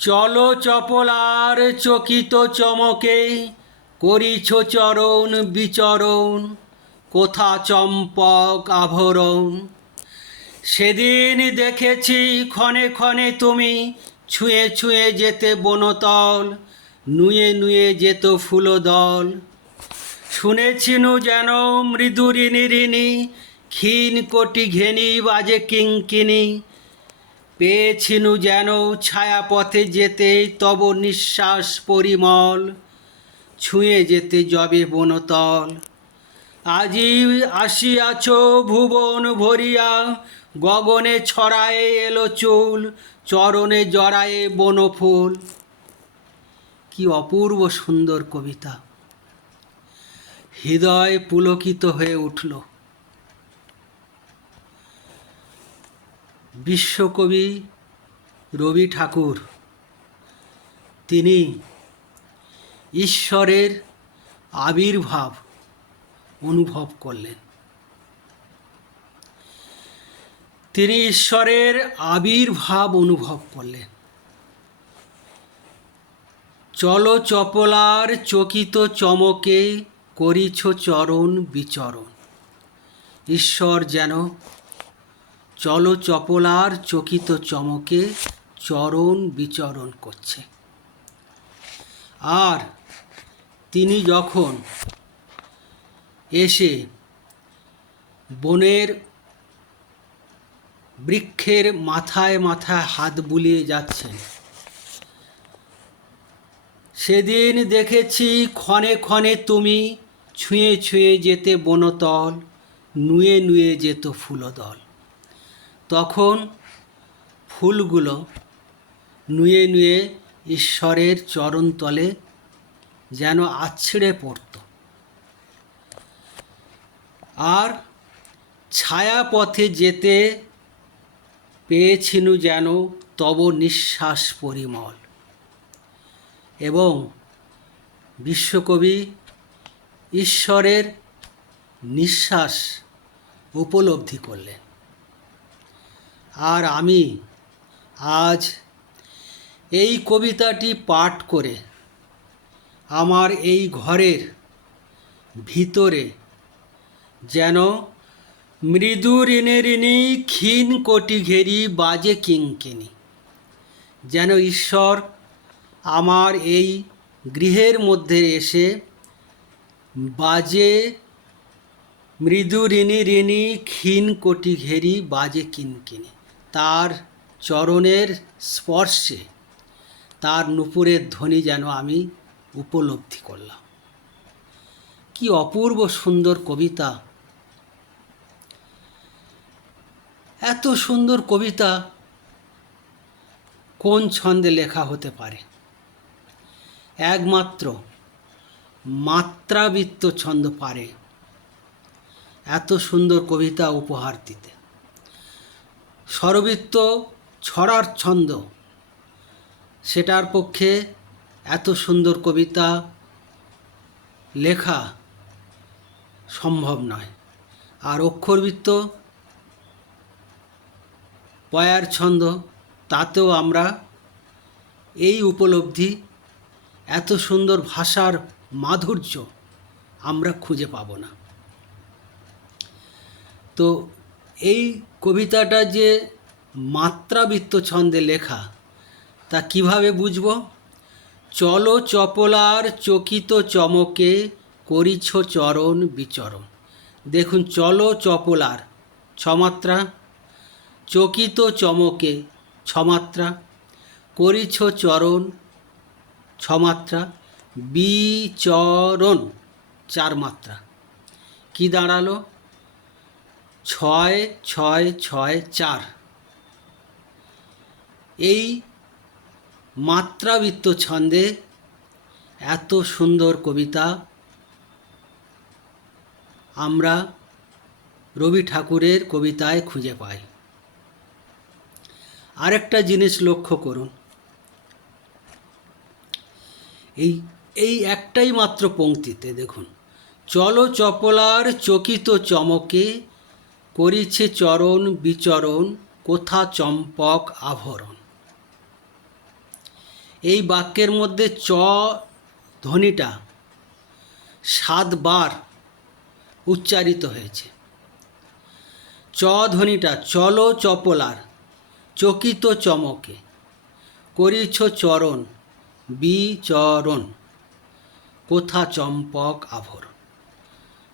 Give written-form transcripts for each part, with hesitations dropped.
চলো চপলার চকিত চমকে, করিছ চরণ বিচরণ, কোথা চম্পক আভরণ। সেদিন দেখেছি ক্ষণে ক্ষণে তুমি, ছুঁয়ে ছুঁয়ে যেতে বনতল, নুয়ে নুয়ে যেত ফুলদল। শুনেছিনু যেন মৃদু ঋণী ঋণী, ক্ষীণ কোটি ঘেনি বাজে কিঙ্কিনি। পেয়েছিনু যেন ছায়াপথে যেতে তব নিঃশ্বাস পরিমল, ছুঁয়ে যেতে যবে বনতল। আজি আসিয়াছ ভুবন ভরিয়া, গগনে ছড়ায়ে এলো চুল, চরণে জড়ায়ে বনফুল। কি অপূর্ব সুন্দর কবিতা! হৃদয় পুলকিত হয়ে উঠল। বিশ্বকবি রবি ঠাকুর তিনি ঈশ্বরের আবির্ভাব অনুভব করলেন। তিনি ঈশ্বরের আবির্ভাব অনুভব করলেন। চলো চপলার চকিত চমকে, করিছ চরণ বিচরণ। ঈশ্বর যেন চলো চপলার চকিত চমকে চরণ বিচরণ করছে। আর তিনি যখন এসে বনের বৃক্ষের মাথায় মাথায় হাত বুলিয়ে যাচ্ছেন, সেদিন দেখেছি ক্ষণে ক্ষণে তুমি, ছুঁয়ে ছুঁয়ে যেতে বনতল, নুয়ে নুয়ে যেত ফুলদল। তখন ফুলগুলো নুয়ে নুয়ে ঈশ্বরের চরণতলে যেন আছড়ে পড়ত। আর ছায়াপথে যেতে পেয়েছিনু যেন তব নিঃশ্বাস পরিমল। এবং বিশ্বকবি ঈশ্বরের নিঃশ্বাস উপলব্ধি করলেন। আর আমি আজ এই কবিতাটি পাঠ করে আমার এই ঘরের ভিতরে যেন মৃদু ঋণী ঋণী ক্ষীণ কোটি ঘেরি বাজে কিঙ্কিনি। যেন ঈশ্বর আমার এই গৃহের মধ্যে এসে বাজে মৃদু ঋণী ঋণী ক্ষীণ কোটি ঘেরি বাজে কিনকিনি। তার চরণের স্পর্শে তার নূপুরের ধ্বনি যেন আমি উপলব্ধি করলাম। কি অপূর্ব সুন্দর কবিতা! এত সুন্দর কবিতা কোন ছন্দে লেখা হতে পারে? একমাত্র মাত্রাবৃত্ত ছন্দ পারে এত সুন্দর কবিতা উপহার দিতে। স্বরবৃত্ত ছড়ার ছন্দ, সেটার পক্ষে এত সুন্দর কবিতা লেখা সম্ভব নয়। আর অক্ষরবৃত্ত পয়ার ছন্দ, তাতেও আমরা এই উপলব্ধি, এত সুন্দর ভাষার মাধুর্য আমরা খুঁজে পাব না। তো এই কবিতাটা যে মাত্রাবৃত্ত ছন্দে লেখা, তা কিভাবে বুঝব? চলো চপলার চকিত চমকে, করিছ চরণ বিচরণ। দেখুন, চলো চপলার ছমাত্রা, চকিত চমকে ছমাত্রা, করিছ চরণ ছমাত্রা, বিচরণ চার মাত্রা। কি দাঁড়ালো? 6 6 6 4। এই মাত্রাবৃত্ত ছন্দে এত সুন্দর কবিতা আমরা রবি ঠাকুরের কবিতায় খুঁজে পাই। আরেকটা জিনিস লক্ষ্য করুন, এই একটাই মাত্র পংক্তিতে দেখুন, চলো চপলার চকিত চমকে, করিছে চরণ বিচরণ, কোথা চম্পক আভরণ। এই বাক্যের মধ্যে চ ধ্বনিটা 7 বার উচ্চারিত হয়েছে। চ ধ্বনিটা চলো চপলার, চকিত চমকে, করিছ চরণ বিচরণ, কোথা চম্পক আভরণ।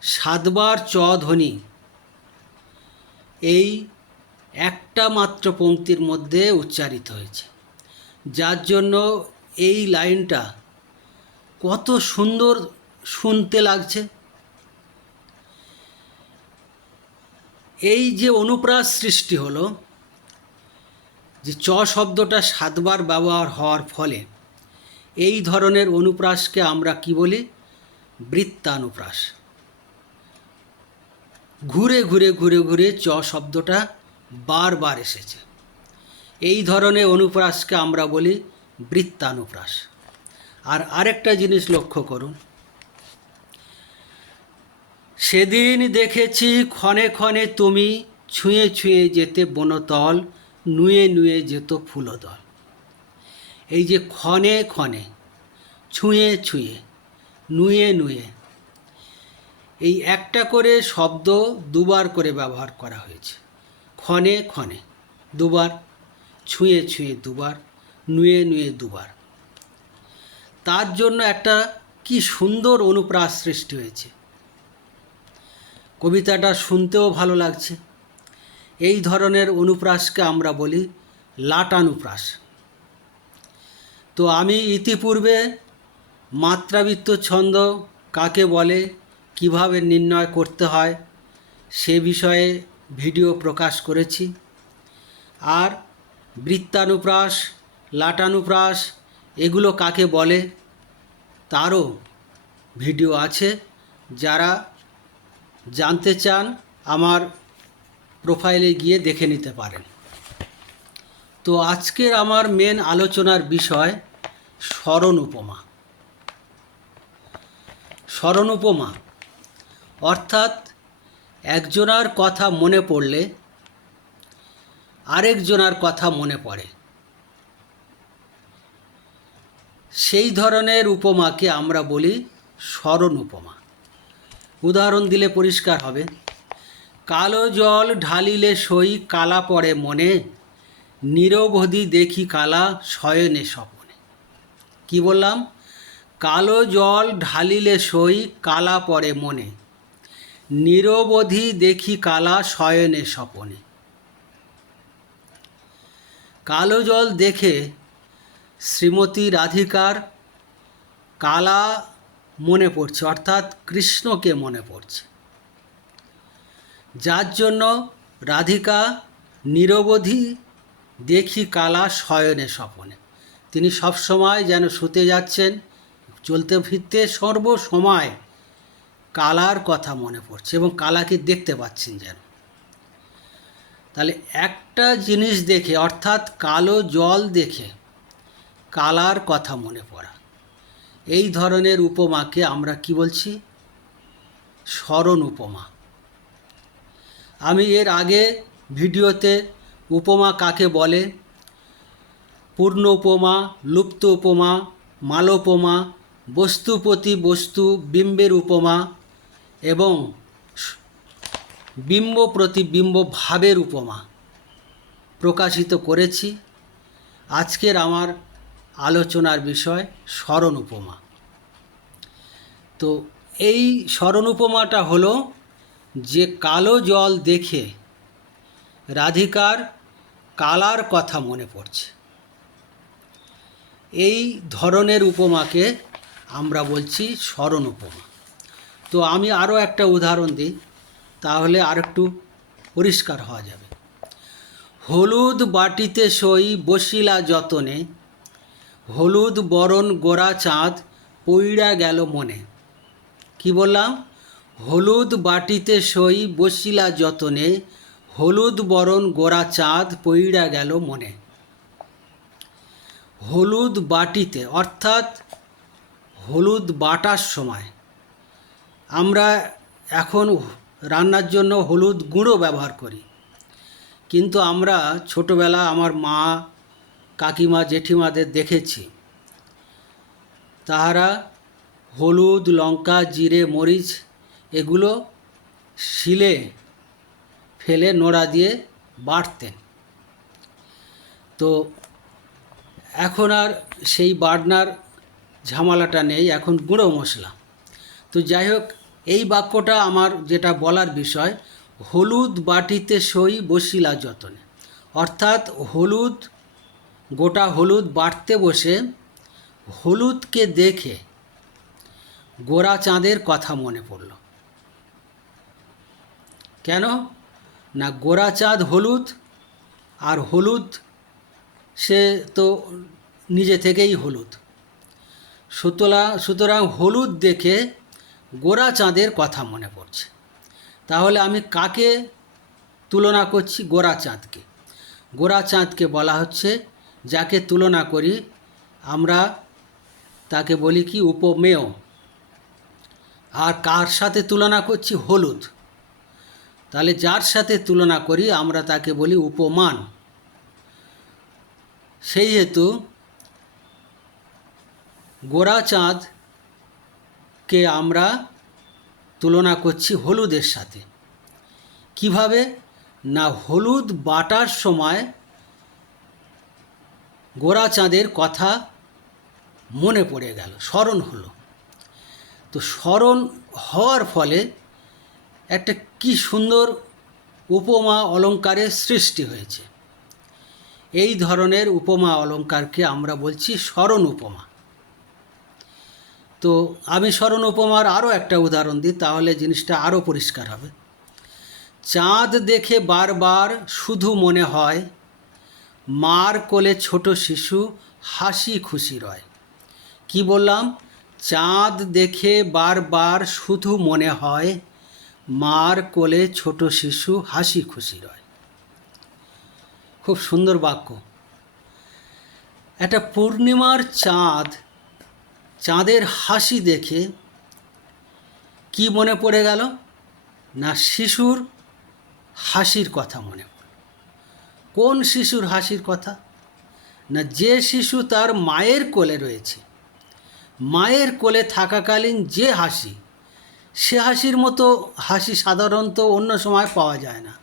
7 বার চ ধ্বনি এই একটা মাত্র পংক্তির মধ্যে উচ্চারিত হয়েছে, যার জন্য এই লাইনটা কত সুন্দর শুনতে লাগছে। এই যে অনুপ্রাস সৃষ্টি হলো, যে চ শব্দটা 7 বার ব্যবহার হওয়ার ফলে এই ধরনের অনুপ্রাসকে আমরা কি বলি? বৃত্তানুপ্রাস। ঘুরে ঘুরে ঘুরে ঘুরে চ শব্দটা বারবার এসেছে, এই ধরনের অনুপ্রাসকে আমরা বলি বৃত্তানুপ্রাস। আর আরেকটা জিনিস লক্ষ্য করুন, সেদিন দেখেছি ক্ষণে ক্ষণে তুমি, ছুঁয়ে ছুঁয়ে যেতে বনতল, নুয়ে নুয়ে যেত ফুলদল। এই যে ক্ষণে ক্ষণে, ছুঁয়ে ছুঁয়ে, নুয়ে নুয়ে, এই একটা করে শব্দ দুবার করে ব্যবহার করা হয়েছে। ক্ষণে ক্ষণে দুবার, ছুঁয়ে ছুঁয়ে দুবার, নুয়ে নুয়ে দুবার। তার জন্য একটা কি সুন্দর অনুপ্রাস সৃষ্টি হয়েছে, কবিতাটা শুনতেও ভালো লাগছে। এই ধরনের অনুপ্রাসকে আমরা বলি লাটানুপ্রাস। তো আমি ইতিপূর্বে মাত্রাবৃত্ত ছন্দ কাকে বলে, কিভাবে নির্ণয় করতে হয় সে বিষয়ে ভিডিও প্রকাশ করেছি। আর বৃত্তানুপ্রাস, লাটানুপ্রাস এগুলো কাকে বলে তারও ভিডিও আছে, যারা জানতে চান আমার প্রোফাইলে গিয়ে দেখে নিতে পারেন। তো আজকের আমার মেন আলোচনার বিষয় স্মরণ উপমা। স্মরণ উপমা অর্থাৎ একজনার কথা মনে পড়লে আরেকজনার কথা মনে পড়ে, সেই ধরনের উপমাকে আমরা বলি স্মরণ উপমা। উদাহরণ দিলে পরিষ্কার হবে। কালো জল ঢালিলে সই, কালা পড়ে মনে, নিরবধি দেখি কালা শয়নে স্বপনে। কি বললাম? কালো জল ঢালিলে সই, কালা পড়ে মনে, নিরবধি দেখি কালা শয়নে স্বপনে। কালো জল দেখে শ্রীমতী রাধিকার কালা মনে পড়ছে, অর্থাৎ কৃষ্ণকে মনে পড়ছে, যার জন্য রাধিকা নিরবধি দেখি কালা শয়নে স্বপনে। তিনি সবসময় যেন শুতে যাচ্ছেন, চলতে ফিরতে সর্বসময় কালার কথা মনে পড়ছে এবং কালাকে দেখতে পাচ্ছেন যেন। তাহলে একটা জিনিস দেখে, অর্থাৎ কালো জল দেখে কালার কথা মনে পড়া, এই ধরনের উপমাকে আমরা কি বলছি? স্মরণ উপমা। আমি এর আগে ভিডিওতে উপমা কাকে বলে, পূর্ণ উপমা, লুপ্ত উপমা, মালোপমা, বস্তু প্রতি বস্তু বিম্বের উপমা এবং বিম্ব প্রতি বিম্ব ভাবের উপমা প্রকাশিত করেছি। আজকের আমার আলোচনার বিষয় স্মরণ উপমা। তো এই স্মরণ উপমাটা হলো যে কালো জল দেখে রাধিকার কালার কথা মনে পড়ছে, এই ধরনের উপমাকে আমরা বলছি স্মরণ উপমা। তো আমি আরও একটা উদাহরণ দিই, তাহলে আরেকটু পরিষ্কার হওয়া যাবে। হলুদ বাটিতে সই বসিলা যতনে, হলুদ বরণ গোরা চাঁদ পইড়া গেল মনে। কি বললাম? হলুদ বাটিতে সই বসিলা যতনে, হলুদ বরণ গোরা চাঁদ পইড়া গেল মনে। হলুদ বাটিতে অর্থাৎ হলুদ বাটার সময়, আমরা এখন রান্নার জন্য হলুদ গুঁড়ো ব্যবহার করি, কিন্তু আমরা ছোটোবেলা আমার মা, কাকিমা, জেঠিমাদের দেখেছি তাহারা হলুদ, লঙ্কা, জিরে, মরিচ এগুলো শিলে ফেলে নোড়া দিয়ে বাটতেন। তো এখন আর সেই বাটনার ঝামেলাটা নেই, এখন গুঁড়ো মশলা। তো যাই হোক, এই বাক্যটা আমার যেটা বলার বিষয়, হলুদ বাটিতে সই বসিলা যতনে, অর্থাৎ হলুদ, গোটা হলুদ বাটতে বসে হলুদকে দেখে গোরা চাঁদের কথা মনে পড়ল। কেন না, গোরা চাঁদ হলুদ, আর হলুদ সে তো নিজে থেকেই হলুদ, সুতরাং হলুদ দেখে গোরা চাঁদের কথা মনে পড়ছে। তাহলে আমি কাকে তুলনা করছি? গোরা চাঁদকে। গোরা চাঁদকে বলা হচ্ছে, যাকে তুলনা করি আমরা তাকে বলি কি? উপমেয়। আর কার সাথে তুলনা করছি? হলুদ। তাহলে যার সাথে তুলনা করি আমরা তাকে বলি উপমান। সেই হেতু গোরা চাঁদকে আমরা তুলনা করছি হলুদের সাথে। কিভাবে না, হলুদ বাটার সময় গোরা চাঁদের কথা মনে পড়ে গেল, স্মরণ হলো। তো স্মরণ হওয়ার ফলে একটা কি সুন্দর উপমা অলঙ্কারের সৃষ্টি হয়েছে। এই ধরনের উপমা অলঙ্কারকে আমরা বলছি স্মরণ উপমা। তো আমি স্মরণ উপমার আরও একটা উদাহরণ দিই, তাহলে জিনিসটা আরও পরিষ্কার হবে। চাঁদ দেখে বারবার শুধু মনে হয়, মার কোলে ছোট শিশু হাসি খুশি রয়। কি বললাম? চাঁদ দেখে বারবার শুধু মনে হয়, মার কোলে ছোট শিশু হাসি খুশি রয়। খুব সুন্দর বাক্য। একটা পূর্ণিমার চাঁদ, চাঁদের হাসি দেখে কি মনে পড়ে গেল না, শিশুর হাসির কথা মনে পড়ল। কোন শিশুর হাসির কথা? না, যে শিশু তার মায়ের কোলে রয়েছে, মায়ের কোলে থাকাকালীন যে হাসি, সে হাসির মতো হাসি সাধারণত অন্য সময় পাওয়া যায় না।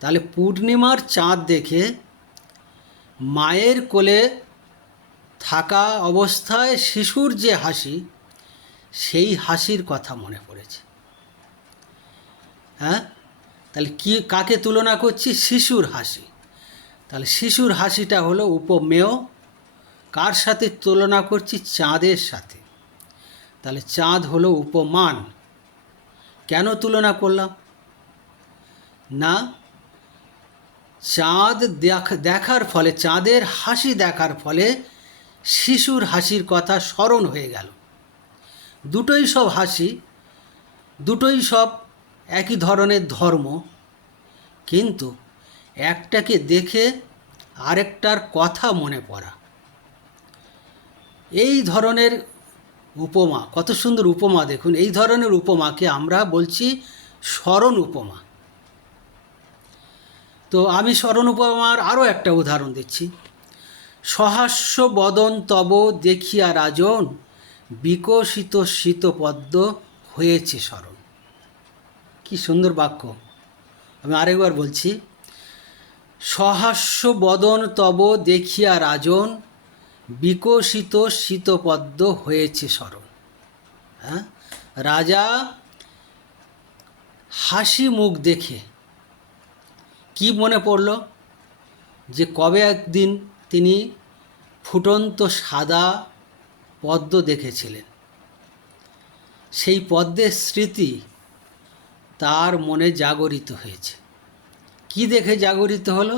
তাহলে পূর্ণিমার চাঁদ দেখে মায়ের কোলে থাকা অবস্থায় শিশুর যে হাসি, সেই হাসির কথা মনে পড়েছে। হ্যাঁ, তাহলে কাকে তুলনা করছি? শিশুর হাসি। তাহলে শিশুর হাসিটা হলো উপমেয়। কার সাথে তুলনা করছি? চাঁদের সাথে। তাহলে চাঁদ হলো উপমান। কেন তুলনা করলাম না, চাঁদ দেখার ফলে, চাঁদের হাসি দেখার ফলে শিশুর হাসির কথা স্মরণ হয়ে গেল। দুটোই সব হাসি, দুটোই সব একই ধরনের ধর্ম, কিন্তু একটাকে দেখে আরেকটার কথা মনে পড়া। এই ধরনের উপমা, কত সুন্দর উপমা দেখুন। এই ধরনের উপমাকে আমরা বলছি স্মরণ উপমা। তো আমি স্মরণ উপমার আরও একটা উদাহরণ দিচ্ছি। সহাস্য বদন তব দেখিয়া রাজন, বিকশিত শীতপদ্ম হয়েছে স্মরণ। কি সুন্দর বাক্য। আমি আরেকবার বলছি, সহাস্য বদন তব দেখিয়া রাজন, বিকশিত শীতপদ্ম হয়েছে স্মরণ। হ্যাঁ, রাজা হাসি মুখ দেখে কি মনে পড়ল? যে কবে একদিন তিনি ফুটন্ত সাদা পদ্ম দেখেছিলেন। সেই পদ্মের স্মৃতি তার মনে জাগরিত হয়েছে। কি দেখে জাগরিত হলো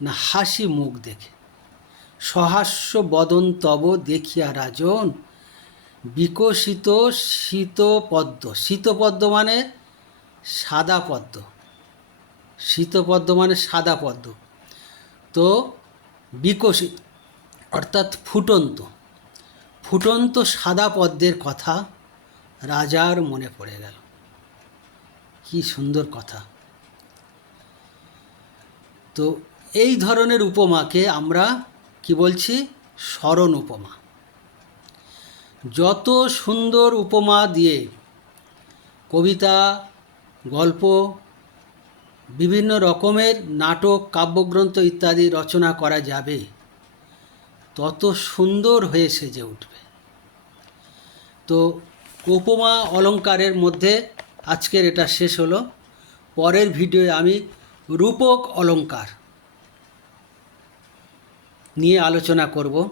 না, হাসি মুখ দেখে। সহাস্য বদন তব দেখিয়া রাজন, বিকশিত শীতপদ্ম। শীতপদ্ম মানে সাদা পদ্ম, শীতপদ্ম মানে সাদা পদ্ম। তো বিকশিত অর্থাৎ ফুটন্ত, ফুটন্ত সাদা পদ্মের কথা রাজার মনে পড়ে গেল। কি সুন্দর কথা। তো এই ধরনের উপমাকে আমরা কি বলছি? স্মরণ উপমা। যত সুন্দর উপমা দিয়ে কবিতা, গল্প, বিভিন্ন রকমের নাটক, কাব্যগ্রন্থ ইত্যাদি রচনা করা যাবে, তত সুন্দর হয়ে সেজে উঠবে। তো উপমা অলংকারের মধ্যে আজকের এটা শেষ হলো। পরের ভিডিওয়ে আমি রূপক অলংকার নিয়ে আলোচনা করব।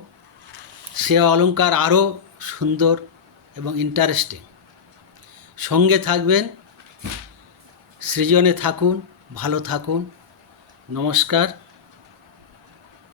সে অলংকার আরও সুন্দর এবং ইন্টারেস্টিং। সঙ্গে থাকবেন, সৃজনে থাকুন, ভালো থাকুন। নমস্কার।